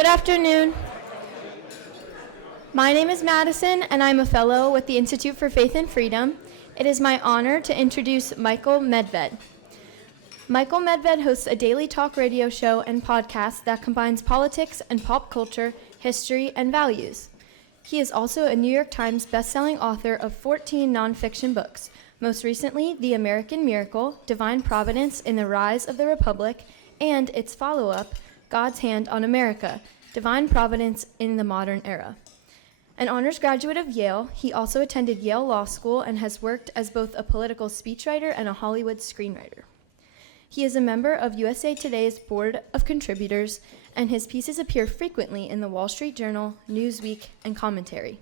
Good afternoon. My name is Madison, and I'm a fellow with the Institute for Faith and Freedom. It is my honor to introduce Michael Medved. Michael Medved hosts a daily talk radio show and podcast that combines politics and pop culture, history, and values. He is also a New York Times bestselling author of 14 nonfiction books, most recently The American Miracle, Divine Providence in the Rise of the Republic, and its follow-up, God's Hand on America, Divine Providence in the Modern Era. An honors graduate of Yale, he also attended Yale Law School and has worked as both a political speechwriter and a Hollywood screenwriter. He is a member of USA Today's Board of Contributors, and his pieces appear frequently in the Wall Street Journal, Newsweek, and Commentary.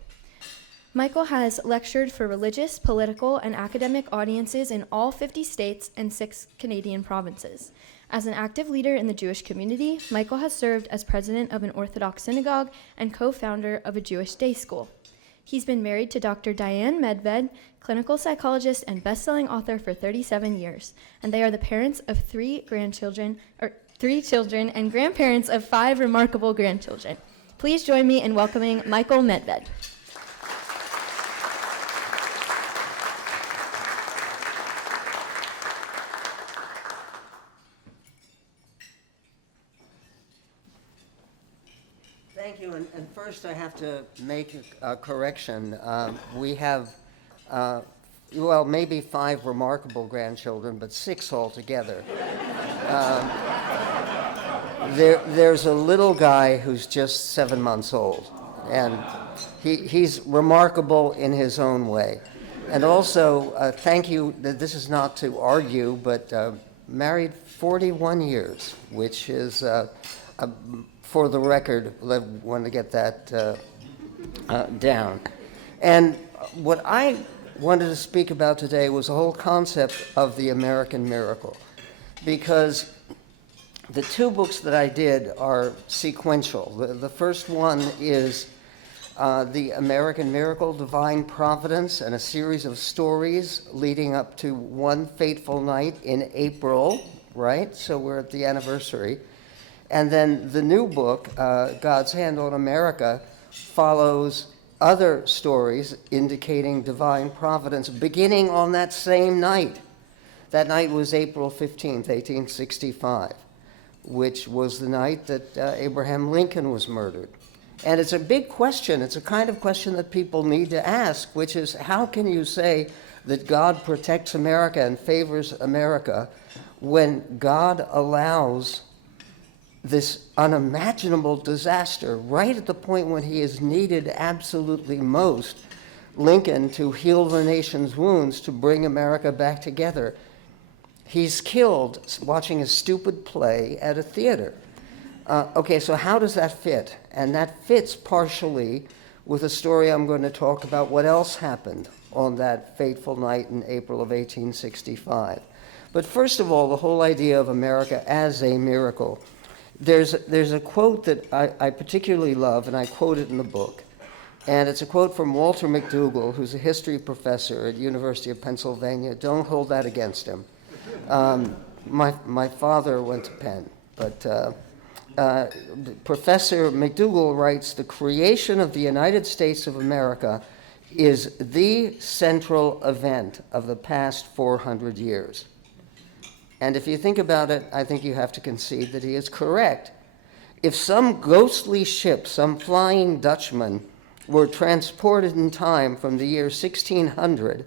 Michael has lectured for religious, political, and academic audiences in all 50 states and 6 Canadian provinces. As an active leader in the Jewish community, Michael has served as president of an Orthodox synagogue and co-founder of a Jewish day school. He's been married to Dr. Diane Medved, clinical psychologist and best-selling author for 37 years, and they are the parents of 3 children and grandparents of 5 remarkable grandchildren. Please join me in welcoming Michael Medved. Thank you, and first I have to make a correction. We have, maybe 5 remarkable grandchildren, but 6 altogether. There's a little guy who's just 7 months old, and he's remarkable in his own way. And also, thank you, this is not to argue, but married 41 years, which is for the record, I want to get that down. And what I wanted to speak about today was the whole concept of the American miracle, because the 2 books that I did are sequential. The first one is The American Miracle, Divine Providence, and a series of stories leading up to one fateful night in April, right? So we're at the anniversary. And then the new book, God's Hand on America, follows other stories indicating divine providence, beginning on that same night. That night was April 15th, 1865, which was the night that Abraham Lincoln was murdered. And it's a big question. It's a kind of question that people need to ask, which is, how can you say that God protects America and favors America when God allows this unimaginable disaster right at the point when he is needed absolutely most, Lincoln, to heal the nation's wounds, to bring America back together? He's killed watching a stupid play at a theater. Okay, so how does that fit? And that fits partially with a story I'm going to talk about, what else happened on that fateful night in April of 1865. But first of all, the whole idea of America as a miracle. There's a quote that I particularly love, and I quote it in the book. And it's a quote from Walter McDougall, who's a history professor at University of Pennsylvania. Don't hold that against him. My father went to Penn, but Professor McDougall writes, "The creation of the United States of America is the central event of the past 400 years. And if you think about it, I think you have to concede that he is correct. If some ghostly ship, some Flying Dutchman, were transported in time from the year 1600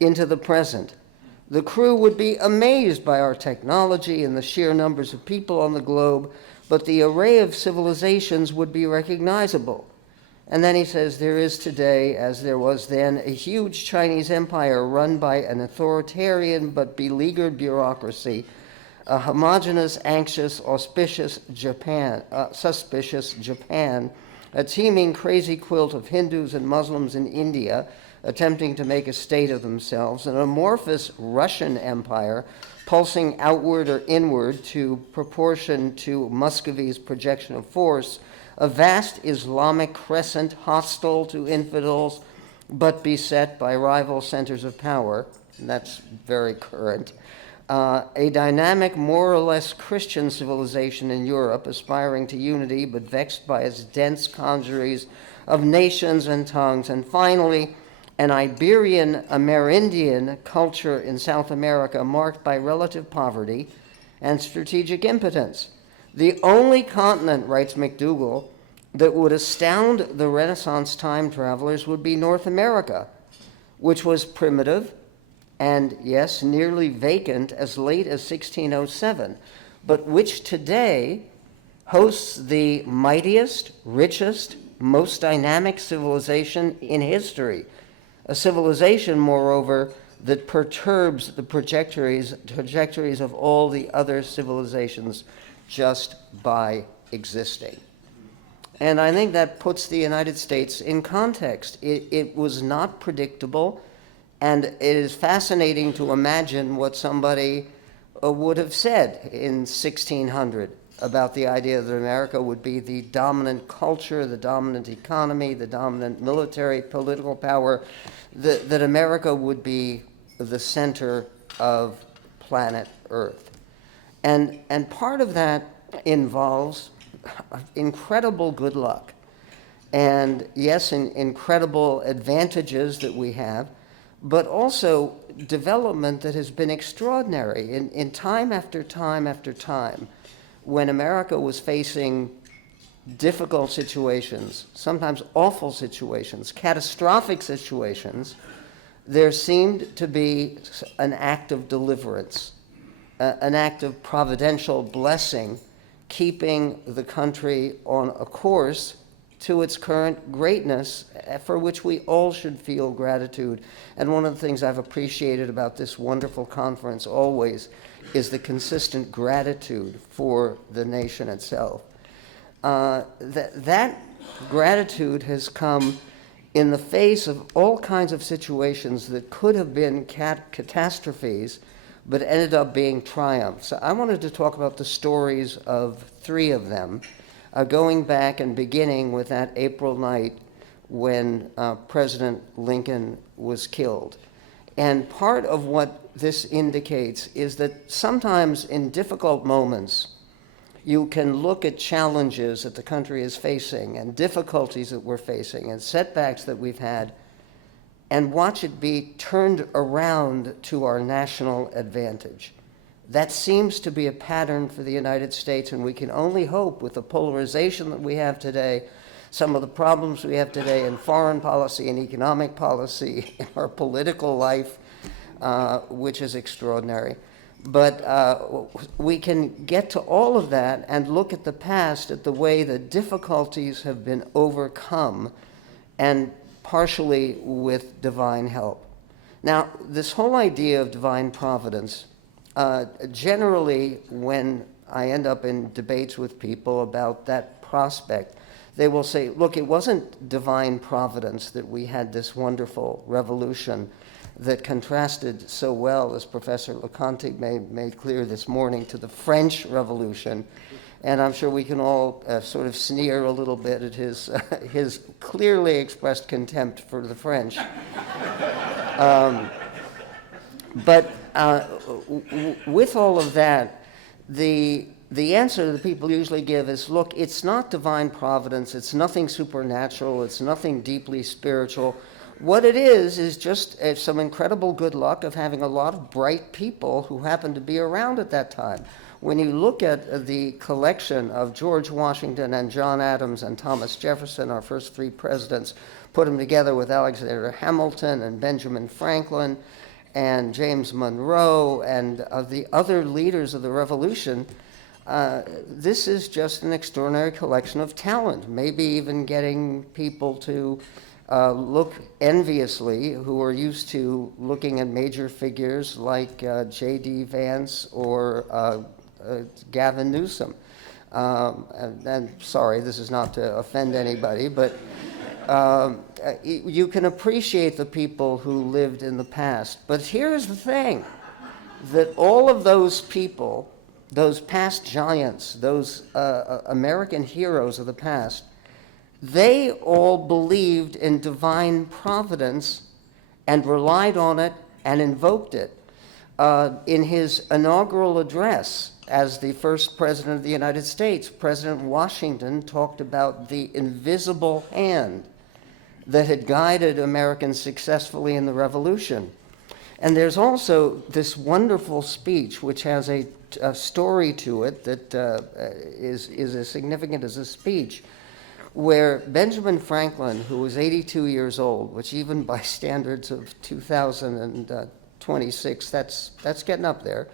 into the present, the crew would be amazed by our technology and the sheer numbers of people on the globe, but the array of civilizations would be recognizable." And then he says, "There is today, as there was then, a huge Chinese empire run by an authoritarian but beleaguered bureaucracy, a homogeneous, anxious, suspicious Japan, a teeming crazy quilt of Hindus and Muslims in India attempting to make a state of themselves, an amorphous Russian empire pulsing outward or inward to proportion to Muscovy's projection of force, a vast Islamic crescent hostile to infidels but beset by rival centers of power," and that's very current, a dynamic, more or less Christian civilization in Europe, aspiring to unity but vexed by its dense congeries of nations and tongues, and finally, an Iberian Amerindian culture in South America marked by relative poverty and strategic impotence. The only continent, writes McDougall, that would astound the Renaissance time travelers would be North America, which was primitive and, yes, nearly vacant as late as 1607, but which today hosts the mightiest, richest, most dynamic civilization in history. A civilization, moreover, that perturbs the trajectories of all the other civilizations just by existing. And I think that puts the United States in context. It was not predictable, and it is fascinating to imagine what somebody would have said in 1600 about the idea that America would be the dominant culture, the dominant economy, the dominant military, political power, that America would be the center of planet Earth. And part of that involves incredible good luck. And yes, incredible advantages that we have, but also development that has been extraordinary. In time after time after time, when America was facing difficult situations, sometimes awful situations, catastrophic situations, there seemed to be an act of deliverance, an act of providential blessing, keeping the country on a course to its current greatness, for which we all should feel gratitude. And one of the things I've appreciated about this wonderful conference always is the consistent gratitude for the nation itself. That gratitude has come in the face of all kinds of situations that could have been catastrophes, but ended up being triumphs. So I wanted to talk about the stories of three of them, going back and beginning with that April night when President Lincoln was killed. And part of what this indicates is that sometimes in difficult moments, you can look at challenges that the country is facing and difficulties that we're facing and setbacks that we've had and watch it be turned around to our national advantage. That seems to be a pattern for the United States, and we can only hope with the polarization that we have today, some of the problems we have today in foreign policy and economic policy, in our political life, which is extraordinary. But we can get to all of that and look at the past, at the way the difficulties have been overcome, and partially with divine help. Now, this whole idea of divine providence, generally when I end up in debates with people about that prospect, they will say, look, it wasn't divine providence that we had this wonderful revolution that contrasted so well, as Professor Leconte made clear this morning, to the French Revolution. And I'm sure we can all sort of sneer a little bit at his clearly expressed contempt for the French. But with all of that, the answer that people usually give is, look, it's not divine providence, it's nothing supernatural, it's nothing deeply spiritual. What it is just some incredible good luck of having a lot of bright people who happened to be around at that time. When you look at the collection of George Washington and John Adams and Thomas Jefferson, our first three presidents, put them together with Alexander Hamilton and Benjamin Franklin and James Monroe and the other leaders of the Revolution, this is just an extraordinary collection of talent, maybe even getting people to look enviously, who are used to looking at major figures like J.D. Vance or Gavin Newsom. And sorry, this is not to offend anybody, but you can appreciate the people who lived in the past. But here's the thing, that all of those people, those past giants, those American heroes of the past, they all believed in divine providence and relied on it and invoked it. In his inaugural address as the first president of the United States, President Washington talked about the invisible hand that had guided Americans successfully in the Revolution. And there's also this wonderful speech, which has a story to it that is as significant as a speech, where Benjamin Franklin, who was 82 years old, which even by standards of 2026, that's getting up there.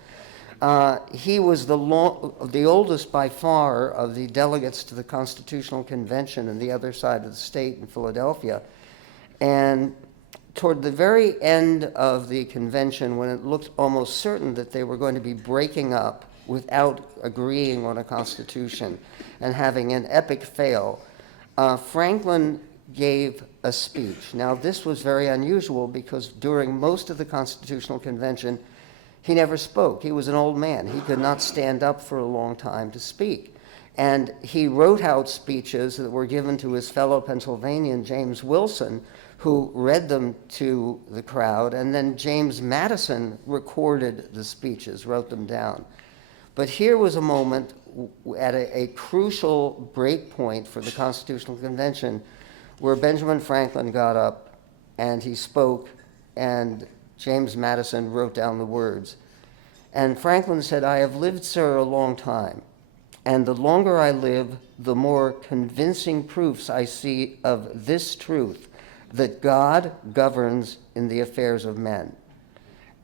He was the oldest by far of the delegates to the Constitutional Convention on the other side of the state in Philadelphia. And toward the very end of the convention, when it looked almost certain that they were going to be breaking up without agreeing on a constitution and having an epic fail, Franklin gave a speech. Now, this was very unusual because during most of the Constitutional Convention, he never spoke. He was an old man. He could not stand up for a long time to speak. And he wrote out speeches that were given to his fellow Pennsylvanian, James Wilson, who read them to the crowd, and then James Madison recorded the speeches, wrote them down. But here was a moment at a crucial break point for the Constitutional Convention where Benjamin Franklin got up and he spoke, and James Madison wrote down the words. And Franklin said, "I have lived, sir, a long time, and the longer I live, the more convincing proofs I see of this truth, that God governs in the affairs of men.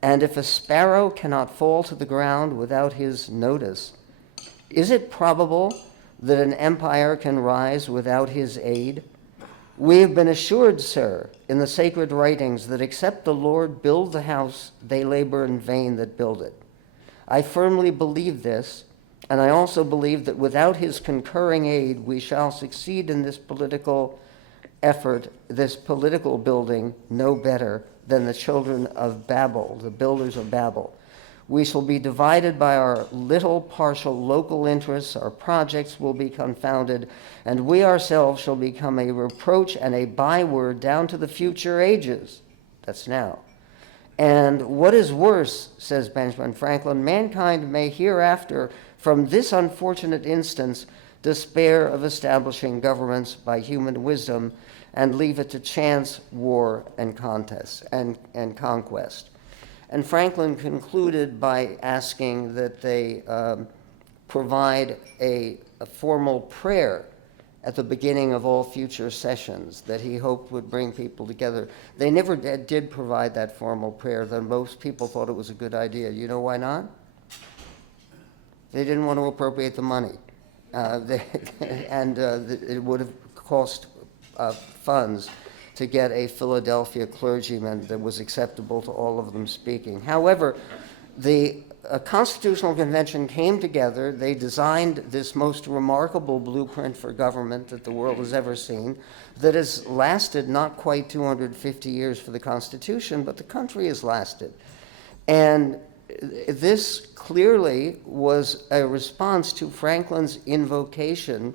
And if a sparrow cannot fall to the ground without his notice, is it probable that an empire can rise without his aid? We have been assured, sir, in the sacred writings that except the Lord build the house, they labor in vain that build it. I firmly believe this, and I also believe that without his concurring aid, we shall succeed in this political effort, this political building, no better than the children of Babel, the builders of Babel. We shall be divided by our little partial local interests, our projects will be confounded, and we ourselves shall become a reproach and a byword down to the future ages." That's now. "And what is worse," says Benjamin Franklin, "mankind may hereafter, from this unfortunate instance, despair of establishing governments by human wisdom and leave it to chance, war, and contest and conquest." And Franklin concluded by asking that they provide a formal prayer at the beginning of all future sessions that he hoped would bring people together. They never did provide that formal prayer, though most people thought it was a good idea. You know why not? They didn't want to appropriate the money. It would have cost funds to get a Philadelphia clergyman that was acceptable to all of them speaking. However, the Constitutional Convention came together. They designed this most remarkable blueprint for government that the world has ever seen that has lasted not quite 250 years for the Constitution, but the country has lasted. And this clearly was a response to Franklin's invocation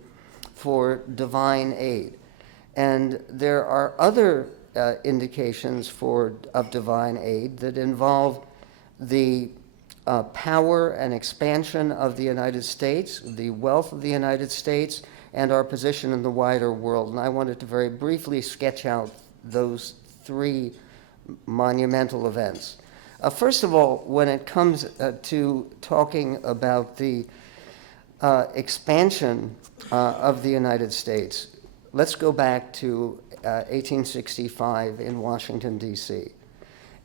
for divine aid. And there are other indications of divine aid that involve the power and expansion of the United States, the wealth of the United States, and our position in the wider world. And I wanted to very briefly sketch out those three monumental events. First of all, when it comes to talking about the expansion of the United States, let's go back to 1865 in Washington, D.C.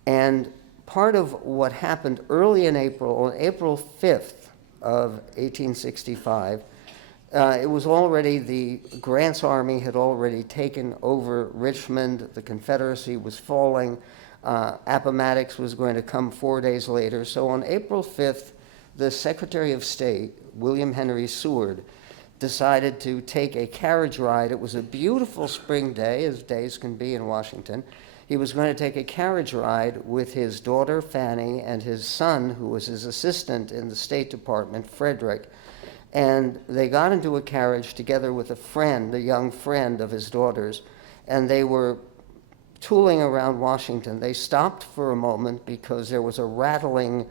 And part of what happened early in April, on April 5th of 1865, it was already, Grant's army had already taken over Richmond. The Confederacy was falling. Appomattox was going to come 4 days later. So on April 5th, the Secretary of State, William Henry Seward, decided to take a carriage ride. It was a beautiful spring day, as days can be in Washington. He was going to take a carriage ride with his daughter, Fanny, and his son, who was his assistant in the State Department, Frederick. And they got into a carriage together with a friend, a young friend of his daughter's, and they were tooling around Washington. They stopped for a moment because there was a rattling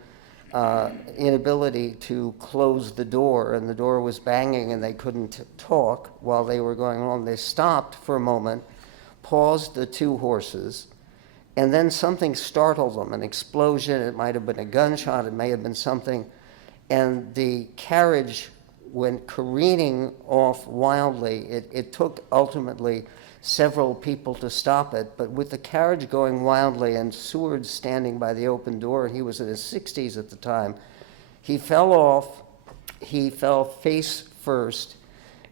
inability to close the door, and the door was banging and they couldn't talk while they were going along. They stopped for a moment, paused the two horses, and then something startled them, an explosion. It might have been a gunshot, it may have been something, and the carriage went careening off wildly. It took ultimately several people to stop it, but with the carriage going wildly and Seward standing by the open door, and he was in his 60s at the time, he fell off, he fell face first,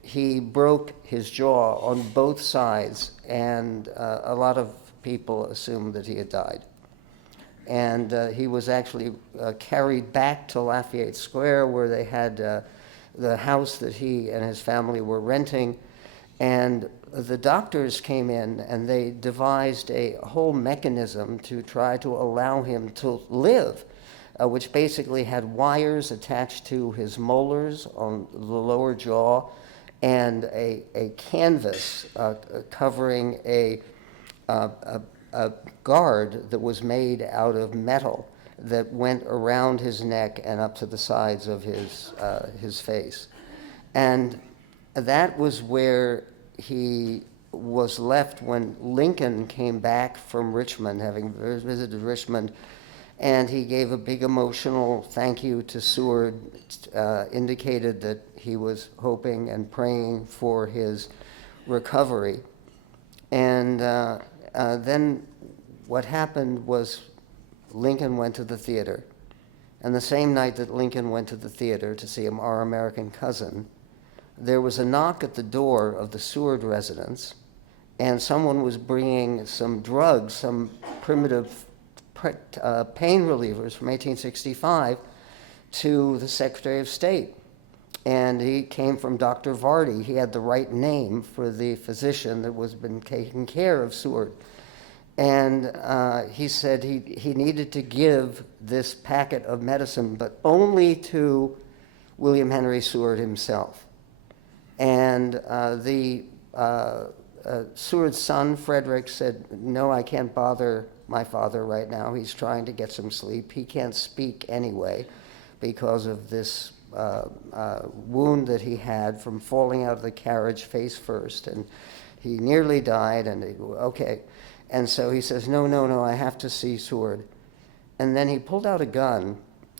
he broke his jaw on both sides, and a lot of people assumed that he had died. And he was actually carried back to Lafayette Square, where they had the house that he and his family were renting. And the doctors came in and they devised a whole mechanism to try to allow him to live, which basically had wires attached to his molars on the lower jaw and a canvas covering a guard that was made out of metal that went around his neck and up to the sides of his face. And that was where he was left when Lincoln came back from Richmond, having visited Richmond, and he gave a big emotional thank you to Seward, indicated that he was hoping and praying for his recovery. And then what happened was Lincoln went to the theater. And the same night that Lincoln went to the theater to see Our American Cousin, there was a knock at the door of the Seward residence, and someone was bringing some drugs, some primitive pain relievers from 1865 to the Secretary of State. And he came from Dr. Vardy. He had the right name for the physician that was been taking care of Seward. And he said he needed to give this packet of medicine, but only to William Henry Seward himself. And Seward's son, Frederick, said, "No, I can't bother my father right now. He's trying to get some sleep. He can't speak anyway because of this wound that he had from falling out of the carriage face first. And he nearly died, and okay." And so he says, no, I have to see Seward. And then he pulled out a gun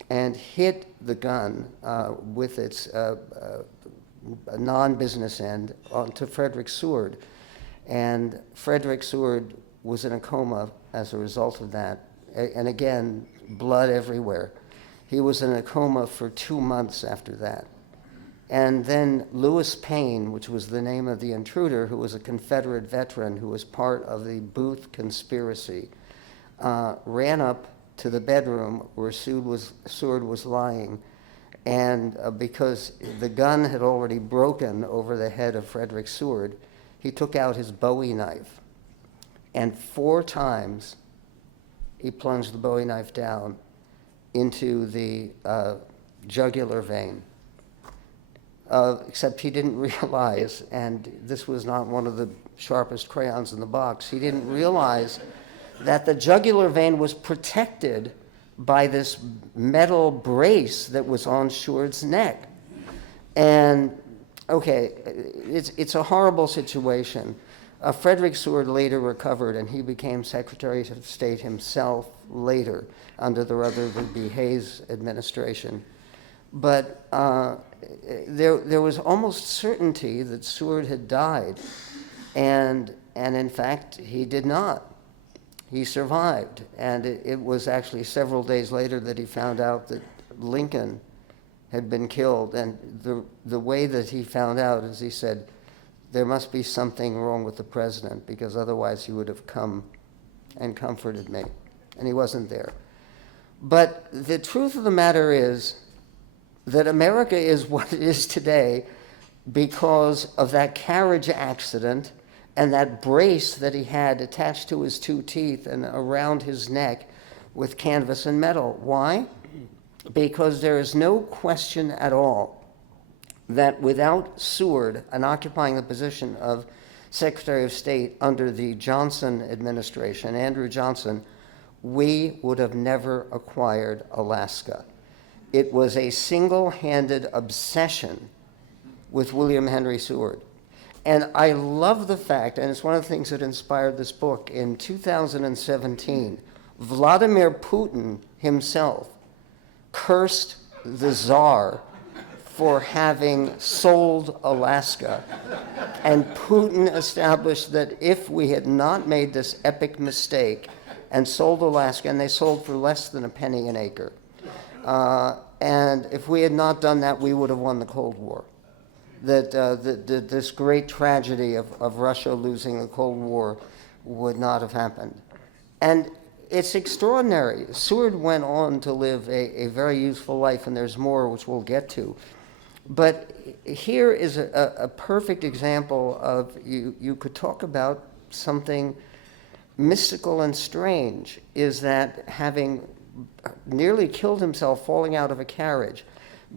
and hit the gun with its non-business end onto Frederick Seward. And Frederick Seward was in a coma as a result of that. And again, blood everywhere. He was in a coma for 2 months after that. And then Lewis Payne, which was the name of the intruder, who was a Confederate veteran who was part of the Booth conspiracy, ran up to the bedroom where Seward was lying. And because the gun had already broken over the head of Frederick Seward, he took out his Bowie knife. And 4 times he plunged the Bowie knife down into the jugular vein. Except he didn't realize, and this was not one of the sharpest crayons in the box, he didn't realize that the jugular vein was protected by this metal brace that was on Seward's neck. And, okay, it's a horrible situation. Frederick Seward later recovered, and he became Secretary of State himself later under the Rutherford B. Hayes administration. But there was almost certainty that Seward had died, and in fact, he did not. He survived, and it was actually several days later that he found out that Lincoln had been killed, and the way that he found out is he said, "There must be something wrong with the president, because otherwise he would have come and comforted me," and he wasn't there. But the truth of the matter is that America is what it is today because of that carriage accident and that brace that he had attached to his 2 teeth and around his neck with canvas and metal. Why? Because there is no question at all that without Seward and occupying the position of Secretary of State under the Johnson administration, Andrew Johnson, we would have never acquired Alaska. It was a single-handed obsession with William Henry Seward. And I love the fact, and it's one of the things that inspired this book, in 2017, Vladimir Putin himself cursed the Tsar for having sold Alaska. And Putin established that if we had not made this epic mistake and sold Alaska, and they sold for less than a penny an acre, and if we had not done that, we would have won the Cold War. That this great tragedy of Russia losing the Cold War would not have happened. And it's extraordinary. Seward went on to live a very useful life, and there's more which we'll get to. But here is a perfect example of, you could talk about something mystical and strange, is that having nearly killed himself falling out of a carriage,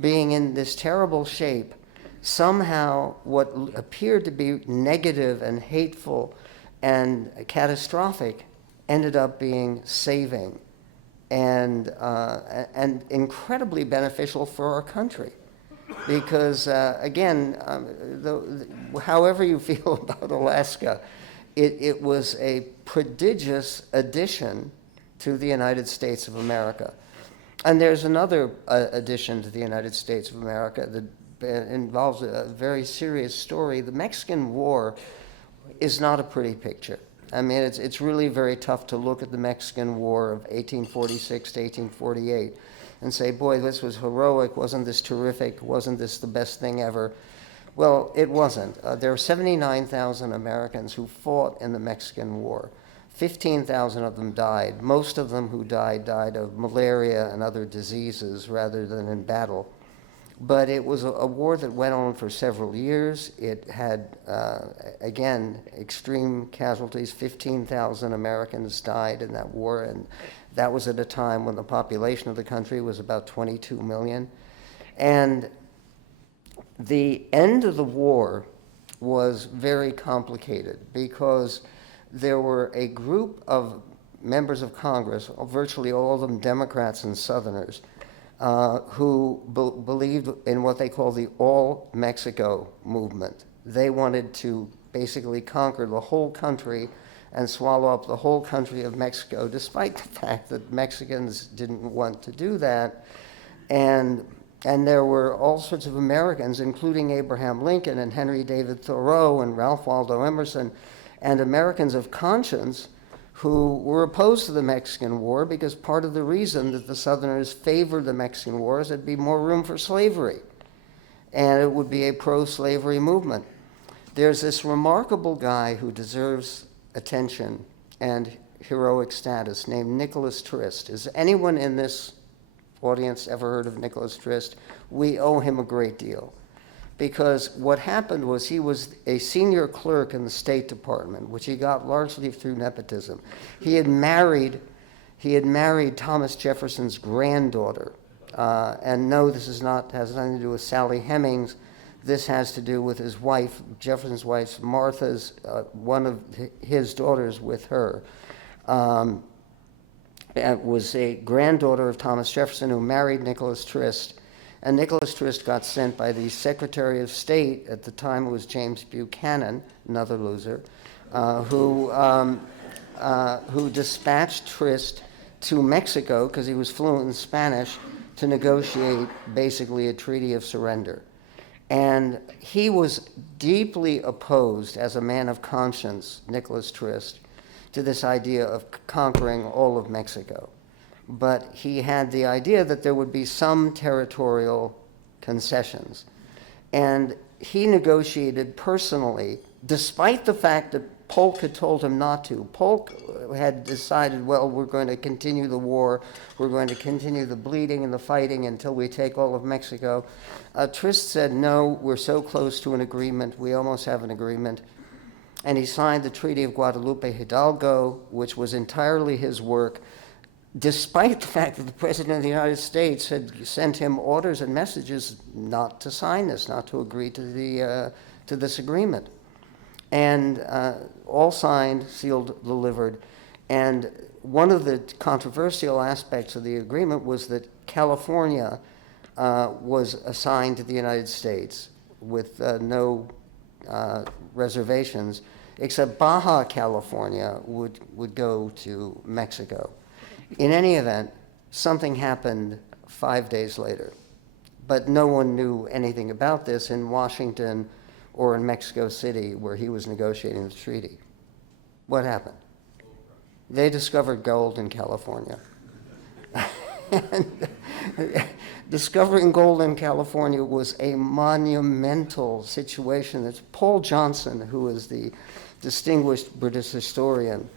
being in this terrible shape, somehow what appeared to be negative and hateful and catastrophic ended up being saving and incredibly beneficial for our country. Because, again, however you feel about Alaska, it was a prodigious addition to the United States of America. And there's another addition to the United States of America that involves a very serious story. The Mexican War is not a pretty picture. I mean, it's really very tough to look at the Mexican War of 1846 to 1848 and say, boy, this was heroic, wasn't this terrific, wasn't this the best thing ever? Well, it wasn't. There were 79,000 Americans who fought in the Mexican War. 15,000 of them died. Most of them who died of malaria and other diseases rather than in battle. But it was a war that went on for several years. It had, again, extreme casualties. 15,000 Americans died in that war, and that was at a time when the population of the country was about 22 million. And the end of the war was very complicated because there were a group of members of Congress, virtually all of them Democrats and Southerners, who believed in what they call the All Mexico movement. They wanted to basically conquer the whole country and swallow up the whole country of Mexico, despite the fact that Mexicans didn't want to do that. And there were all sorts of Americans, including Abraham Lincoln and Henry David Thoreau and Ralph Waldo Emerson, and Americans of conscience who were opposed to the Mexican War because part of the reason that the Southerners favored the Mexican War is there'd be more room for slavery, and it would be a pro-slavery movement. There's this remarkable guy who deserves attention and heroic status named Nicholas Trist. Has anyone in this audience ever heard of Nicholas Trist? We owe him a great deal. Because what happened was he was a senior clerk in the State Department, which he got largely through nepotism. He had married Thomas Jefferson's granddaughter. And no, this has nothing to do with Sally Hemings. This has to do with his wife, Jefferson's wife, Martha's, one of his daughters with her. Was a granddaughter of Thomas Jefferson who married Nicholas Trist. And Nicholas Trist got sent by the Secretary of State, at the time it was James Buchanan, another loser, who dispatched Trist to Mexico, because he was fluent in Spanish, to negotiate basically a treaty of surrender. And he was deeply opposed, as a man of conscience, Nicholas Trist, to this idea of conquering all of Mexico. But he had the idea that there would be some territorial concessions. And he negotiated personally, despite the fact that Polk had told him not to. Polk had decided, well, we're going to continue the war, we're going to continue the bleeding and the fighting until we take all of Mexico. Trist said, no, we're so close to an agreement, we almost have an agreement. And he signed the Treaty of Guadalupe Hidalgo, which was entirely his work, despite the fact that the President of the United States had sent him orders and messages not to sign this, not to agree to this agreement. and all signed, sealed, delivered. And one of the controversial aspects of the agreement was that California was assigned to the United States with no reservations, except Baja California would go to Mexico. In any event, something happened 5 days later, but no one knew anything about this in Washington or in Mexico City, where he was negotiating the treaty. What happened? They discovered gold in California. And discovering gold in California was a monumental situation. It's Paul Johnson, who is the distinguished British historian,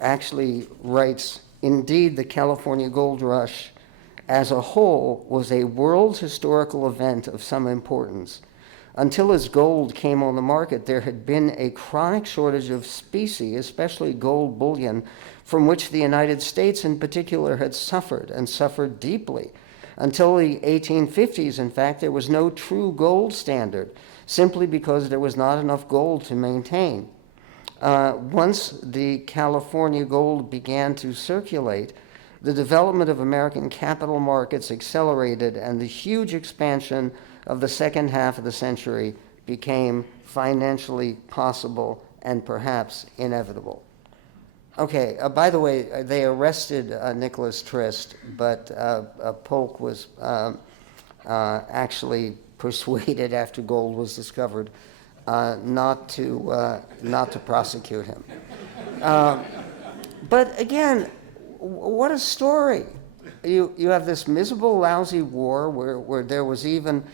actually writes, "Indeed, the California gold rush as a whole was a world historical event of some importance. Until as gold came on the market, there had been a chronic shortage of specie, especially gold bullion, from which the United States in particular had suffered, and suffered deeply. Until the 1850s, in fact, there was no true gold standard, simply because there was not enough gold to maintain. Once the California gold began to circulate, the development of American capital markets accelerated, and the huge expansion of the second half of the century became financially possible and perhaps inevitable." Okay, by the way, they arrested Nicholas Trist, but Polk was actually persuaded after gold was discovered not to prosecute him. But again, what a story. You have this miserable, lousy war where there was even,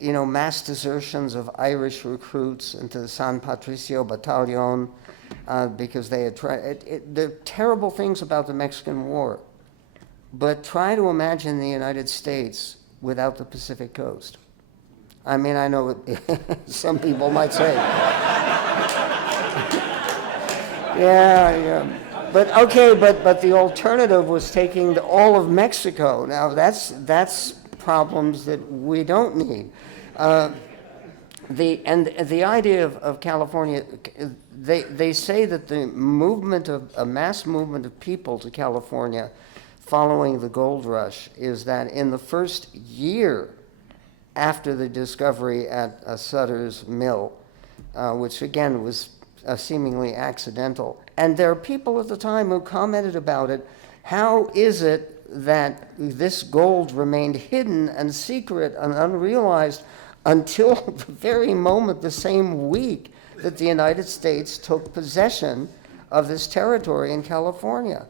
mass desertions of Irish recruits into the San Patricio Battalion because they had tried. There are terrible things about the Mexican War, but try to imagine the United States without the Pacific Coast. I mean, I know some people might say, yeah. But okay, but the alternative was taking all of Mexico. Now that's problems that we don't need. The idea of California, they say that the a mass movement of people to California following the gold rush is that in the first year after the discovery at Sutter's Mill, which again was seemingly accidental. And there are people at the time who commented about it. How is it that this gold remained hidden and secret and unrealized until the very moment, the same week, that the United States took possession of this territory in California?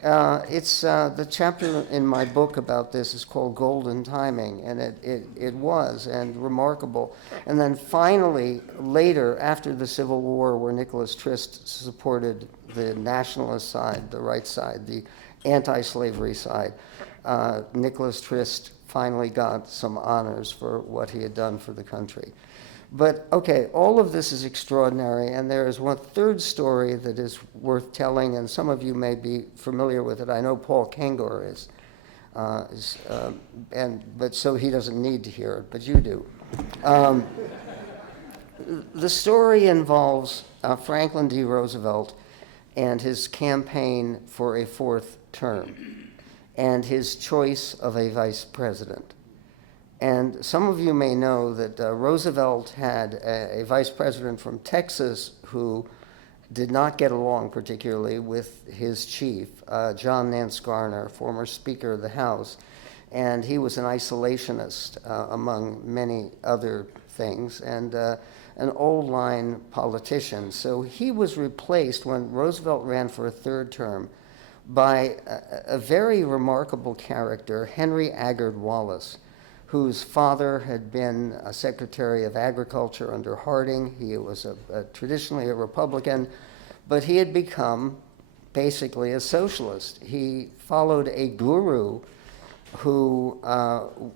It's the chapter in my book about this is called Golden Timing, and it was, and remarkable. And then finally, later, after the Civil War, where Nicholas Trist supported the nationalist side, the right side, the anti-slavery side, Nicholas Trist finally got some honors for what he had done for the country. But okay, all of this is extraordinary, and there is one third story that is worth telling, and some of you may be familiar with it. I know Paul Kengor is, but so he doesn't need to hear it, but you do. The story involves Franklin D. Roosevelt and his campaign for a fourth term, and his choice of a vice president. And some of you may know that Roosevelt had a vice president from Texas who did not get along particularly with his chief, John Nance Garner, former Speaker of the House. And he was an isolationist, among many other things, and an old-line politician. So he was replaced, when Roosevelt ran for a third term, by a very remarkable character, Henry Aggard Wallace, whose father had been a Secretary of Agriculture under Harding. He was traditionally a Republican, but he had become basically a socialist. He followed a guru who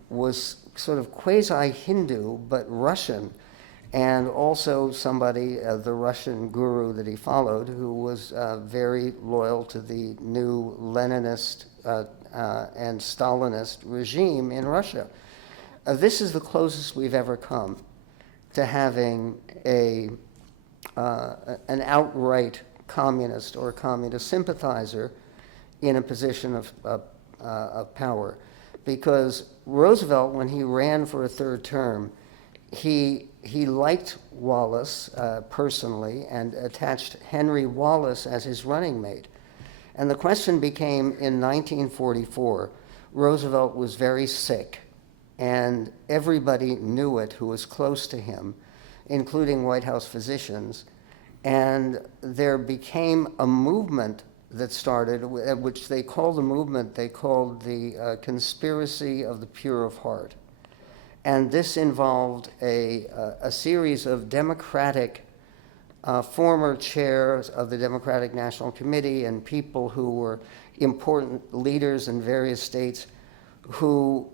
was sort of quasi-Hindu, but Russian, and also somebody, the Russian guru that he followed, who was very loyal to the new Leninist and Stalinist regime in Russia. This is the closest we've ever come to having a an outright communist or communist sympathizer in a position of power. Because Roosevelt, when he ran for a third term, he liked Wallace personally and attached Henry Wallace as his running mate. And the question became, in 1944, Roosevelt was very sick, and everybody knew it who was close to him, including White House physicians. And there became a movement that started, which they called the Conspiracy of the Pure of Heart. And this involved a series of Democratic former chairs of the Democratic National Committee and people who were important leaders in various states who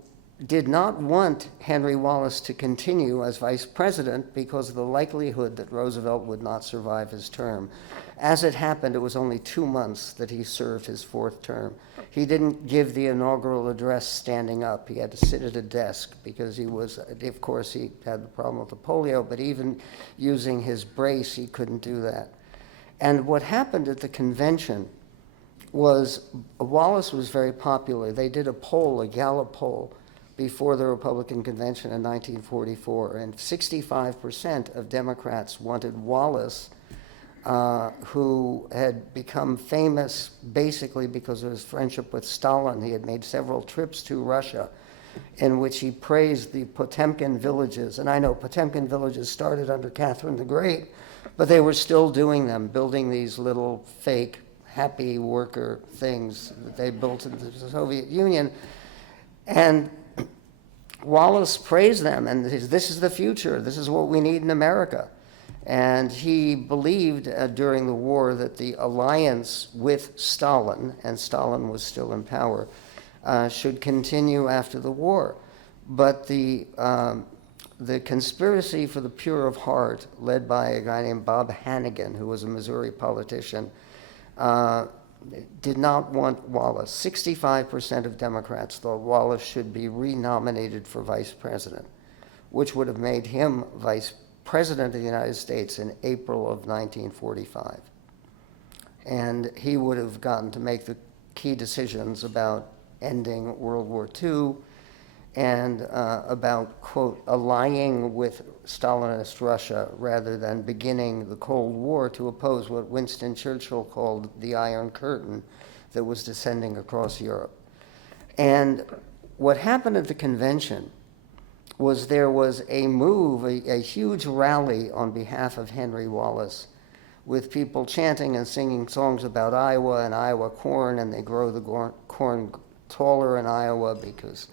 did not want Henry Wallace to continue as vice president because of the likelihood that Roosevelt would not survive his term. As it happened, it was only 2 months that he served his fourth term. He didn't give the inaugural address standing up. He had to sit at a desk because he was, of course, he had the problem with the polio, but even using his brace, he couldn't do that. And what happened at the convention was Wallace was very popular. They did a poll, a Gallup poll, before the Republican convention in 1944, and 65% of Democrats wanted Wallace, who had become famous basically because of his friendship with Stalin. He had made several trips to Russia in which he praised the Potemkin villages. And I know Potemkin villages started under Catherine the Great, but they were still doing them, building these little fake happy worker things that they built in the Soviet Union. And Wallace praised them, and this is the future. This is what we need in America. And he believed during the war that the alliance with Stalin, and Stalin was still in power, should continue after the war. But the Conspiracy for the Pure of Heart, led by a guy named Bob Hannigan, who was a Missouri politician, did not want Wallace. 65% of Democrats thought Wallace should be renominated for vice president, which would have made him vice president of the United States in April of 1945. And he would have gotten to make the key decisions about ending World War II and about, quote, allying with Stalinist Russia rather than beginning the Cold War to oppose what Winston Churchill called the Iron Curtain that was descending across Europe. And what happened at the convention was there was a move, a huge rally on behalf of Henry Wallace, with people chanting and singing songs about Iowa and Iowa corn, and they grow the corn taller in Iowa because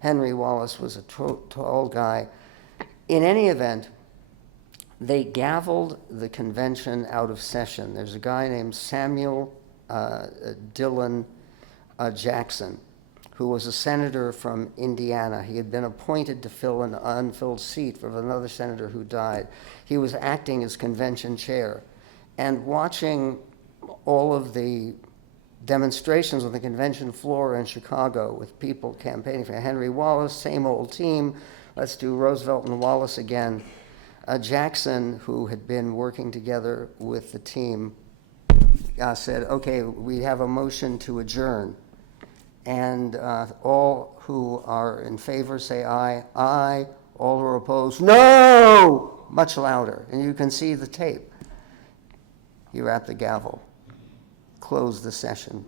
Henry Wallace was a tall guy. In any event, they gavelled the convention out of session. There's a guy named Samuel Dillon Jackson, who was a senator from Indiana. He had been appointed to fill an unfilled seat for another senator who died. He was acting as convention chair. And watching all of the demonstrations on the convention floor in Chicago with people campaigning for Henry Wallace, same old team, let's do Roosevelt and Wallace again. Jackson, who had been working together with the team, said, okay, we have a motion to adjourn. And all who are in favor say aye, aye. All who are opposed, no! Much louder. And you can see the tape. He rapped the gavel, closed the session.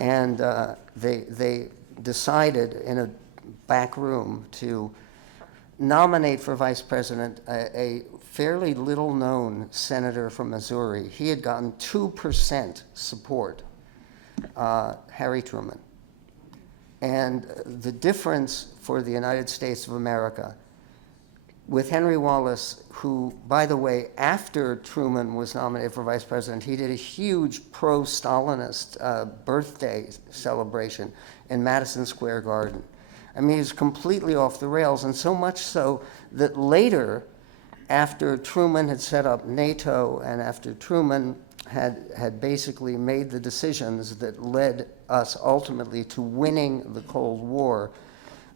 And they decided in a back room to nominate for vice president a fairly little-known senator from Missouri. He had gotten 2% support, Harry Truman. And the difference for the United States of America with Henry Wallace, who, by the way, after Truman was nominated for vice president, he did a huge pro-Stalinist birthday celebration in Madison Square Garden. I mean, he was completely off the rails, and so much so that later, after Truman had set up NATO and after Truman had basically made the decisions that led us ultimately to winning the Cold War,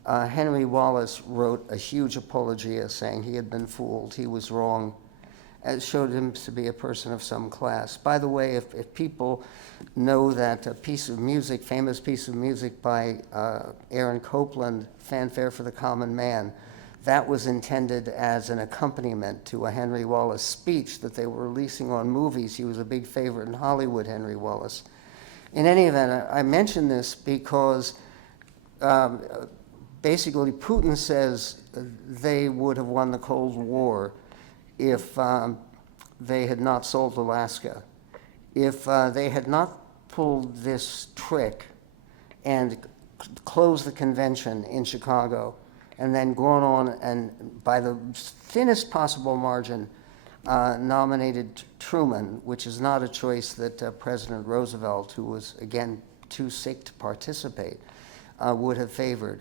Henry Wallace wrote a huge apologia saying he had been fooled, he was wrong. showed him to be a person of some class. By the way, if people know that a piece of music, famous piece of music by Aaron Copland, Fanfare for the Common Man, that was intended as an accompaniment to a Henry Wallace speech that they were releasing on movies. He was a big favorite in Hollywood, Henry Wallace. In any event, I mention this because basically Putin says they would have won the Cold War if they had not sold Alaska. If they had not pulled this trick and closed the convention in Chicago and then gone on and, by the thinnest possible margin, nominated Truman, which is not a choice that President Roosevelt, who was, again, too sick to participate, would have favored.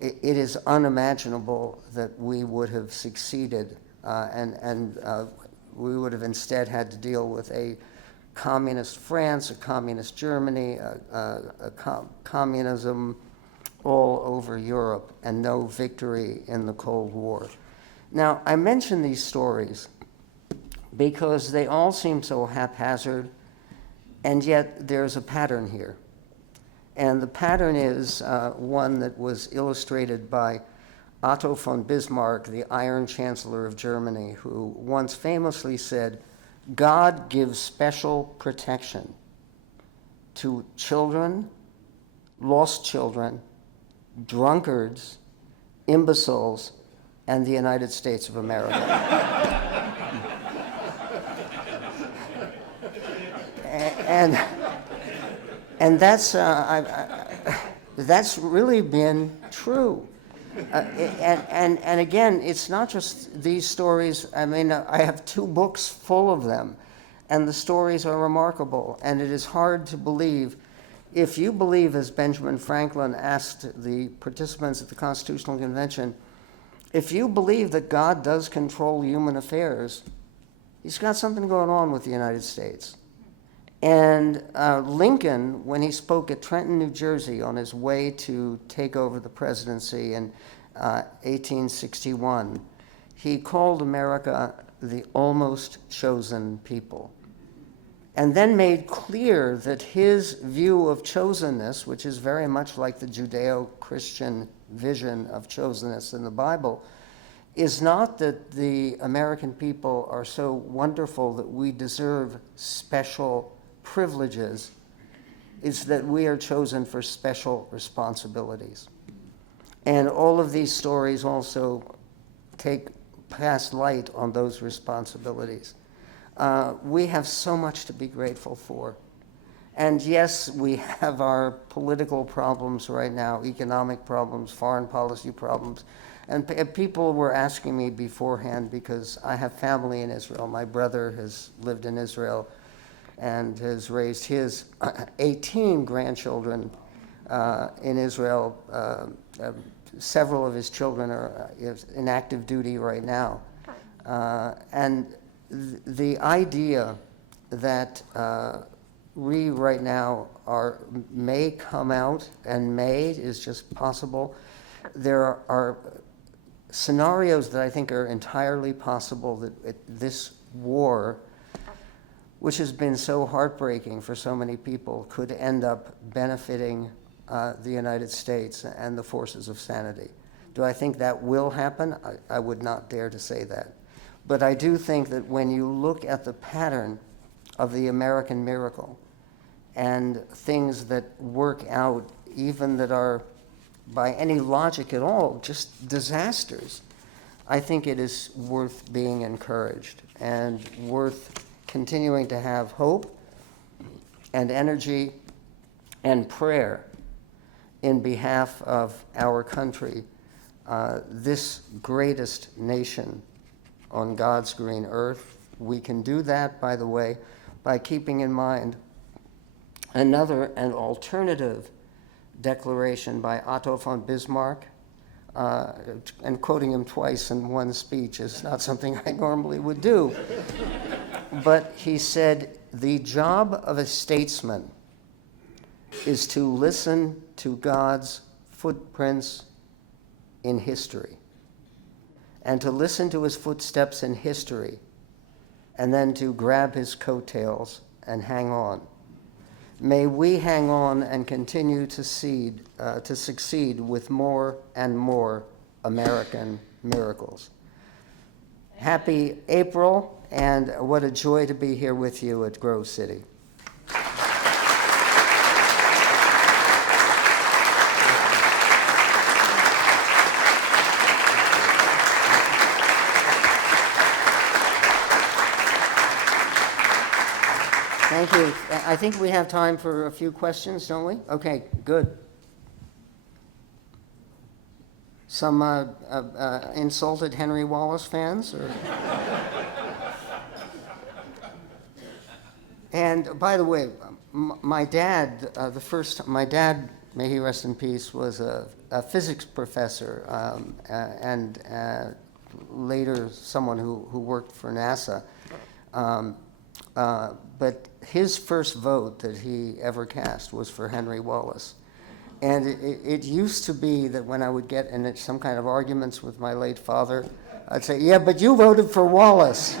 It is unimaginable that we would have succeeded, and we would have instead had to deal with a communist France, a communist Germany, communism all over Europe, and no victory in the Cold War. Now, I mention these stories because they all seem so haphazard, and yet there's a pattern here. And the pattern is one that was illustrated by Otto von Bismarck, the Iron Chancellor of Germany, who once famously said, "God gives special protection to children, lost children, drunkards, imbeciles, and the United States of America." And that's really been true. And again, it's not just these stories. I mean, I have 2 books full of them, and the stories are remarkable. And it is hard to believe, if you believe, as Benjamin Franklin asked the participants at the Constitutional Convention, if you believe that God does control human affairs, he's got something going on with the United States. And Lincoln, when he spoke at Trenton, New Jersey, on his way to take over the presidency in 1861, he called America the almost chosen people, and then made clear that his view of chosenness, which is very much like the Judeo-Christian vision of chosenness in the Bible, is not that the American people are so wonderful that we deserve special privileges. It's that we are chosen for special responsibilities. And all of these stories also cast light on those responsibilities. We have so much to be grateful for. And yes, we have our political problems right now, economic problems, foreign policy problems. And people were asking me beforehand, because I have family in Israel. My brother has lived in Israel and has raised his 18 grandchildren in Israel. Several of his children are in active duty right now. And the idea that we right now may come out, and may is just possible. There are scenarios that I think are entirely possible that this war, which has been so heartbreaking for so many people, could end up benefiting the United States and the forces of sanity. Do I think that will happen? I would not dare to say that. But I do think that when you look at the pattern of the American miracle and things that work out, even that are by any logic at all just disasters, I think it is worth being encouraged and worth continuing to have hope and energy and prayer in behalf of our country, this greatest nation on God's green earth. We can do that, by the way, by keeping in mind an alternative declaration by Otto von Bismarck, and quoting him twice in one speech is not something I normally would do. But he said, "The job of a statesman is to listen to God's footprints in history, and to listen to his footsteps in history and then to grab his coattails and hang on. May we hang on and continue to succeed with more and more American miracles. Happy April, and what a joy to be here with you at Grove City. Thank you. I think we have time for a few questions, don't we? Okay, good. Some insulted Henry Wallace fans? Or? And by the way, my dad, my dad, may he rest in peace, was a physics professor and later someone who worked for NASA. But his first vote that he ever cast was for Henry Wallace. And it used to be that when I would get in some kind of arguments with my late father, I'd say, yeah, but you voted for Wallace.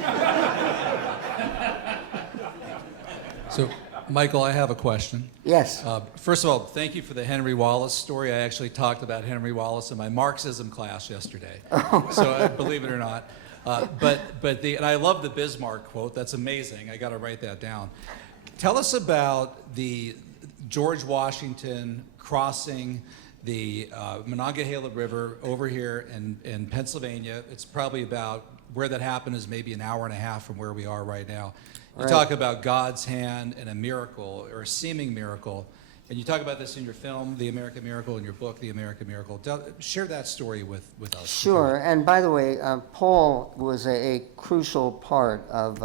So, Michael, I have a question. Yes. First of all, thank you for the Henry Wallace story. I actually talked about Henry Wallace in my Marxism class yesterday. So, believe it or not. And I love the Bismarck quote. That's amazing. I got to write that down. Tell us about the George Washington crossing the Monongahela River over here in Pennsylvania. It's probably about where that happened is maybe an hour and a half from where we are right now. You talk about God's hand and a miracle, or a seeming miracle. And you talk about this in your film, The American Miracle, in your book, The American Miracle. Share that story with us. Sure. And by the way, Paul was a crucial part of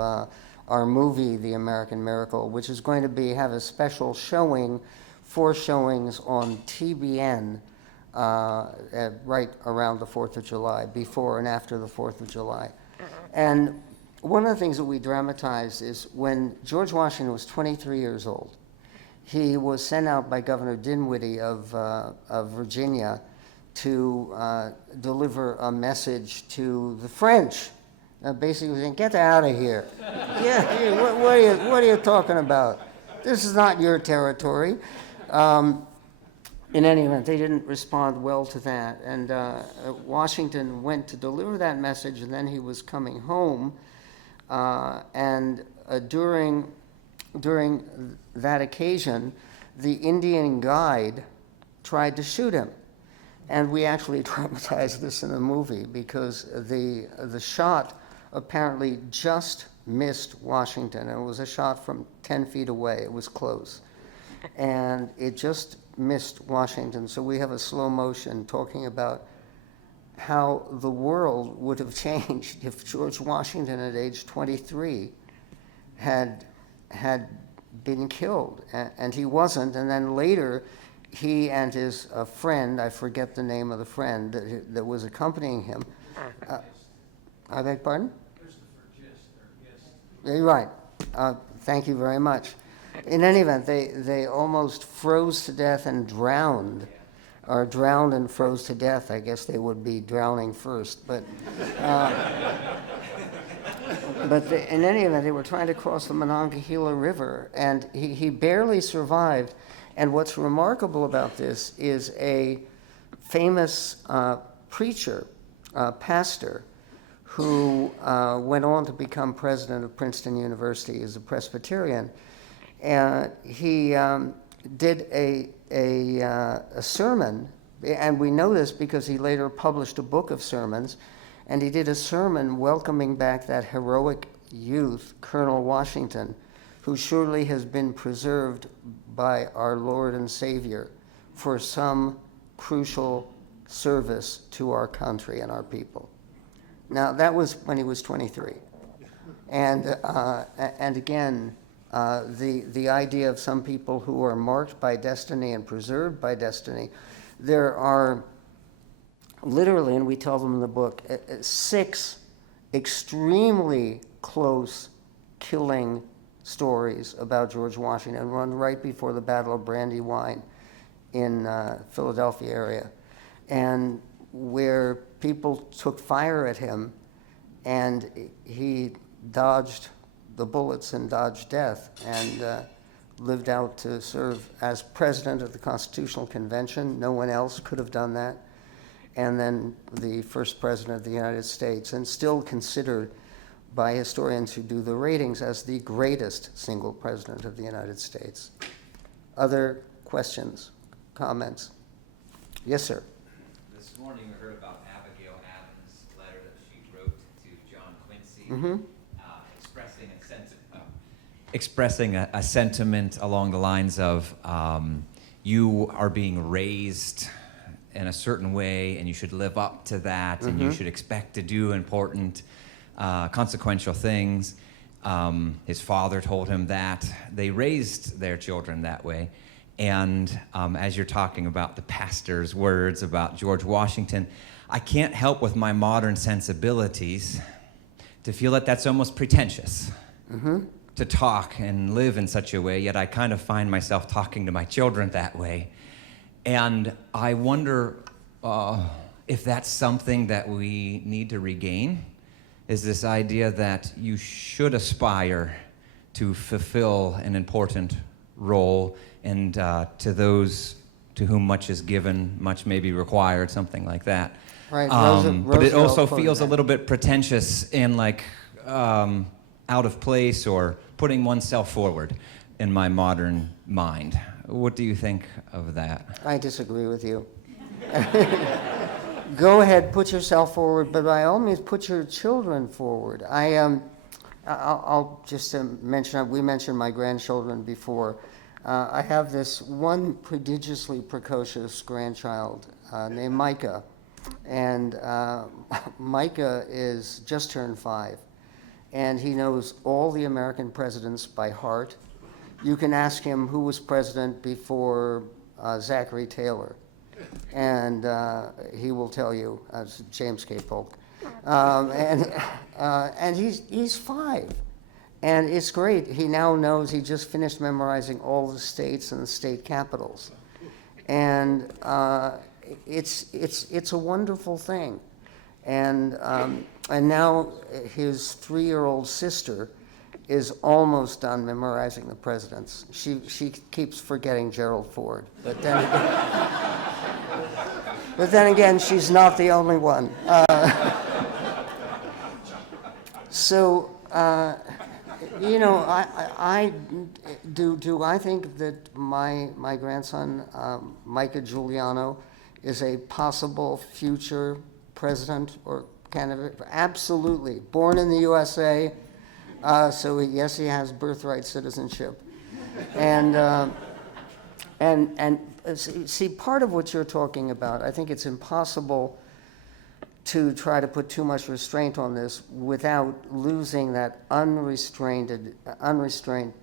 our movie, The American Miracle, which is going to have a special showing, 4 showings on TBN right around the 4th of July, before and after the 4th of July. And one of the things that we dramatized is when George Washington was 23 years old, he was sent out by Governor Dinwiddie of Virginia to deliver a message to the French, basically saying, "Get out of here! Yeah, what are you talking about? This is not your territory." In any event, they didn't respond well to that, and Washington went to deliver that message, and then he was coming home, and during that occasion, the Indian guide tried to shoot him. And we actually dramatized this in the movie because the shot apparently just missed Washington. And it was a shot from 10 feet away. It was close. And it just missed Washington. So we have a slow motion talking about how the world would have changed if George Washington at age 23 had been killed, and he wasn't. And then later, he and his friend, I forget the name of the friend that was accompanying him. I beg pardon? You're right. Thank you very much. In any event, they almost froze to death and drowned, or drowned and froze to death. I guess they would be drowning first, but. But in any event, they were trying to cross the Monongahela River, and he barely survived. And what's remarkable about this is a famous preacher, pastor, who went on to become president of Princeton University as a Presbyterian. And he did a sermon, and we know this because he later published a book of sermons. And he did a sermon welcoming back that heroic youth, Colonel Washington, who surely has been preserved by our Lord and Savior for some crucial service to our country and our people. Now, that was when he was 23. And again, the idea of some people who are marked by destiny and preserved by destiny, there are literally, and we tell them in the book, 6 extremely close killing stories about George Washington, one right before the Battle of Brandywine in Philadelphia area, and where people took fire at him, and he dodged the bullets and dodged death, and lived out to serve as president of the Constitutional Convention. No one else could have done that. And then the first president of the United States, and still considered by historians who do the ratings as the greatest single president of the United States. Other questions, comments? Yes, sir. This morning we heard about Abigail Adams' letter that she wrote to John Quincy, expressing a sentiment along the lines of you are being raised in a certain way and you should live up to that, and you should expect to do important consequential things. His father told him that. They raised their children that way. And as you're talking about the pastor's words about George Washington, I can't help with my modern sensibilities to feel that that's almost pretentious to talk and live in such a way, yet I kind of find myself talking to my children that way. And I wonder if that's something that we need to regain, is this idea that you should aspire to fulfill an important role, and to those to whom much is given, much may be required, something like that. Right. But it also Roosevelt feels a quoted little bit pretentious and like out of place, or putting oneself forward in my modern mind. What do you think of that? I disagree with you. Go ahead, put yourself forward, but by all means, put your children forward. I'll just mention, we mentioned my grandchildren before. I have this one prodigiously precocious grandchild named Micah, and Micah is just turned 5, and he knows all the American presidents by heart. You can ask him who was president before Zachary Taylor, and he will tell you, James K. Polk. And he's 5, and it's great. He now knows, he just finished memorizing all the states and the state capitals, and it's a wonderful thing. And now his 3-year-old sister is almost done memorizing the presidents. She keeps forgetting Gerald Ford, but then again, she's not the only one. So, I think that my grandson, Micah Giuliano, is a possible future president or candidate? Absolutely. Born in the USA, so yes, he has birthright citizenship. And see, part of what you're talking about, I think it's impossible to try to put too much restraint on this without losing that unrestrained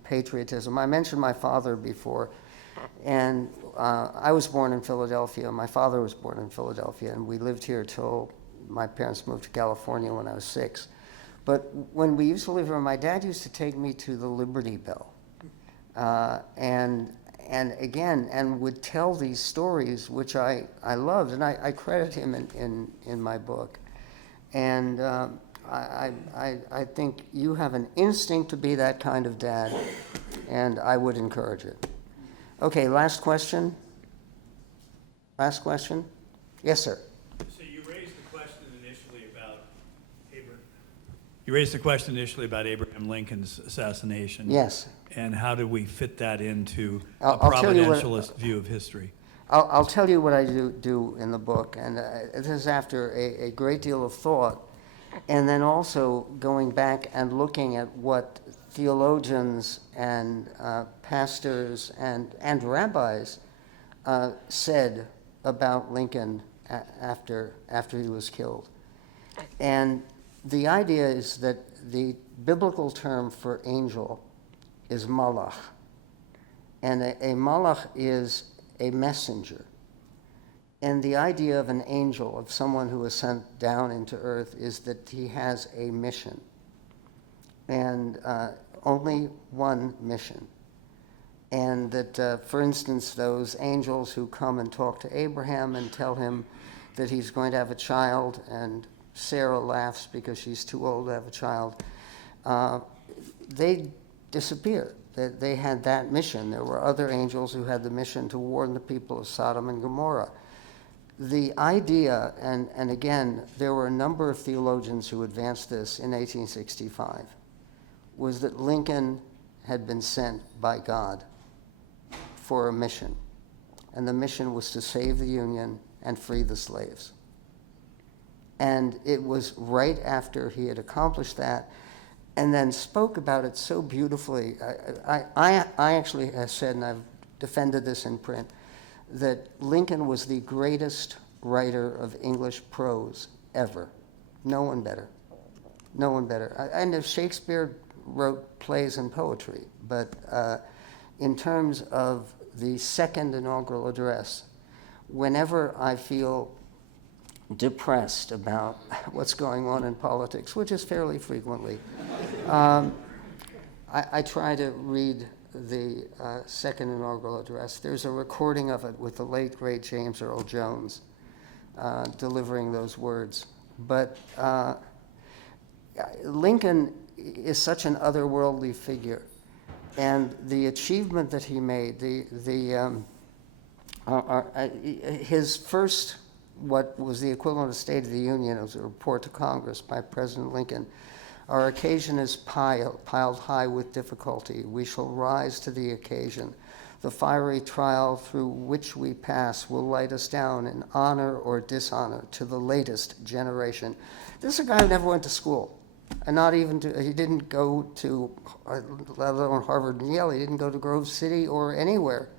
patriotism. I mentioned my father before, and I was born in Philadelphia. My father was born in Philadelphia, and we lived here till my parents moved to California when I was 6. But when we used to live here, my dad used to take me to the Liberty Bell, and would tell these stories, which I loved, and I credit him in my book. And I think you have an instinct to be that kind of dad, and I would encourage it. Okay, last question. Last question? Yes, sir. So you raised the question initially about Abraham Lincoln's assassination. Yes. And how do we fit that into I'll a providentialist view of history? I'll tell you what I do in the book, and this is after a great deal of thought, and then also going back and looking at what theologians and pastors and rabbis said about Lincoln after he was killed. And the idea is that the biblical term for angel is malach. And a malach is a messenger. And the idea of an angel, of someone who is sent down into earth, is that he has a mission. And only one mission. And that, for instance, those angels who come and talk to Abraham and tell him that he's going to have a child, and Sarah laughs because she's too old to have a child. they disappeared. They had that mission. There were other angels who had the mission to warn the people of Sodom and Gomorrah. The idea, and again, there were a number of theologians who advanced this in 1865, was that Lincoln had been sent by God for a mission. And the mission was to save the Union and free the slaves. And it was right after he had accomplished that and then spoke about it so beautifully. I actually have said, and I've defended this in print, that Lincoln was the greatest writer of English prose ever. No one better. No one better. I know Shakespeare wrote plays and poetry, but in terms of the second inaugural address, whenever I feel depressed about what's going on in politics, which is fairly frequently, I try to read the second inaugural address. There's a recording of it with the late, great James Earl Jones delivering those words. But Lincoln is such an otherworldly figure, and the achievement that he made, his first, what was the equivalent of State of the Union, it was a report to Congress by President Lincoln. Our occasion is piled high with difficulty. We shall rise to the occasion. The fiery trial through which we pass will light us down in honor or dishonor to the latest generation. This is a guy who never went to school, and not even he didn't go to, let alone Harvard and Yale. He didn't go to Grove City or anywhere.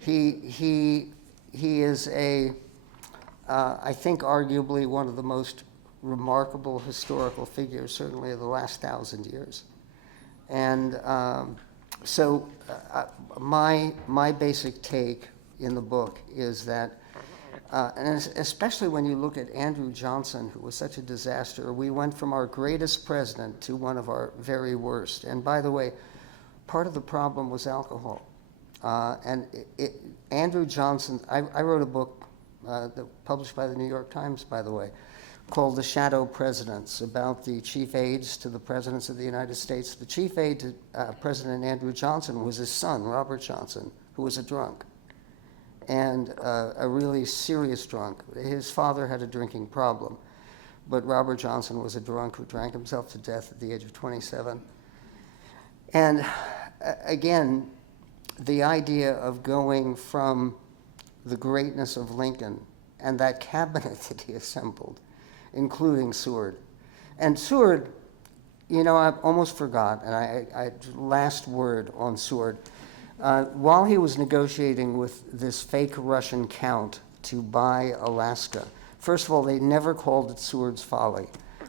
He is I think arguably one of the most remarkable historical figures, certainly of the last 1,000 years. And so my basic take in the book is that, and especially when you look at Andrew Johnson, who was such a disaster, we went from our greatest president to one of our very worst. And by the way, part of the problem was alcohol. And Andrew Johnson, I wrote a book published by the New York Times, by the way, called The Shadow Presidents, about the chief aides to the presidents of the United States. The chief aide to President Andrew Johnson was his son, Robert Johnson, who was a drunk, and a really serious drunk. His father had a drinking problem, but Robert Johnson was a drunk who drank himself to death at the age of 27. And again, the idea of going from the greatness of Lincoln and that cabinet that he assembled, including Seward. And Seward, I almost forgot, and I last word on Seward. While he was negotiating with this fake Russian count to buy Alaska, first of all, they never called it Seward's Folly.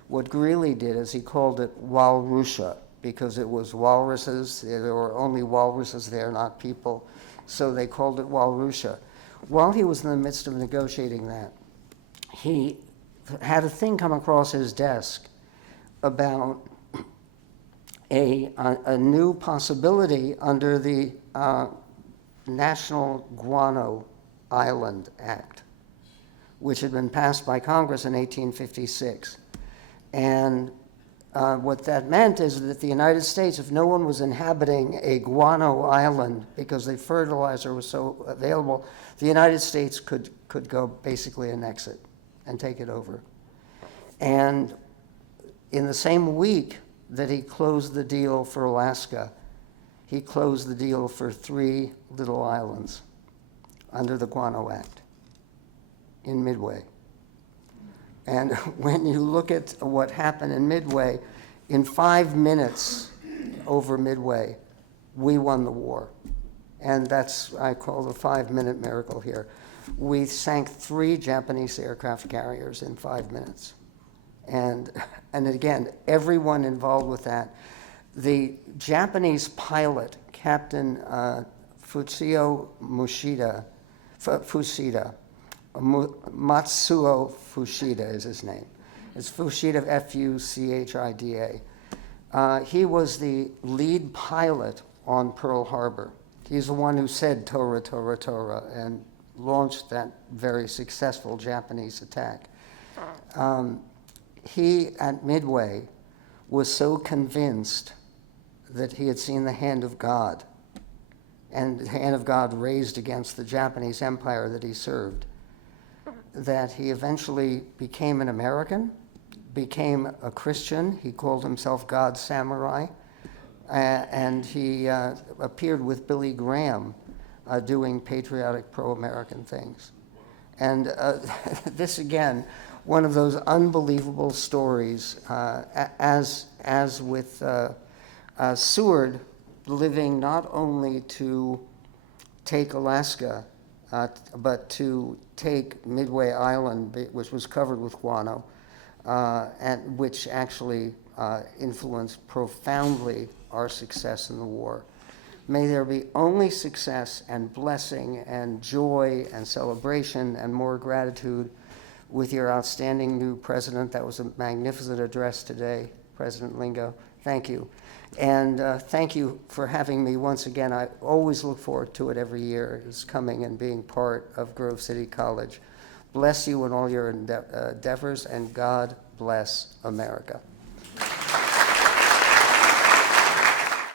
What Greeley did is he called it Walrussia, because it was walruses. There were only walruses there, not people. So they called it Walrussia. While he was in the midst of negotiating that, he had a thing come across his desk about a new possibility under the National Guano Island Act, which had been passed by Congress in 1856. And what that meant is that the United States, if no one was inhabiting a guano island because the fertilizer was so available, the United States could go basically annex it and take it over. And in the same week that he closed the deal for Alaska, he closed the deal for 3 little islands under the Guano Act in Midway. And when you look at what happened in Midway, in 5 minutes over Midway, we won the war. And that's, I call the 5-minute miracle here. We sank 3 Japanese aircraft carriers in 5 minutes. And again, everyone involved with that. The Japanese pilot, Captain Matsuo Fuchida is his name. It's Fuchida, Fuchida. He was the lead pilot on Pearl Harbor. He's the one who said Tora, Tora, Tora, and launched that very successful Japanese attack. He, at Midway, was so convinced that he had seen the hand of God, and the hand of God raised against the Japanese empire that he served, that he eventually became an American, became a Christian. He called himself God's Samurai, and he appeared with Billy Graham doing patriotic pro-American things. And this, again, one of those unbelievable stories, as with Seward living not only to take Alaska, but to take Midway Island, which was covered with guano, and which actually influenced profoundly our success in the war. May there be only success and blessing and joy and celebration and more gratitude with your outstanding new president. That was a magnificent address today, President Lingo. Thank you. And thank you for having me once again. I always look forward to it every year, is coming and being part of Grove City College. Bless you in all your endeavors, and God bless America.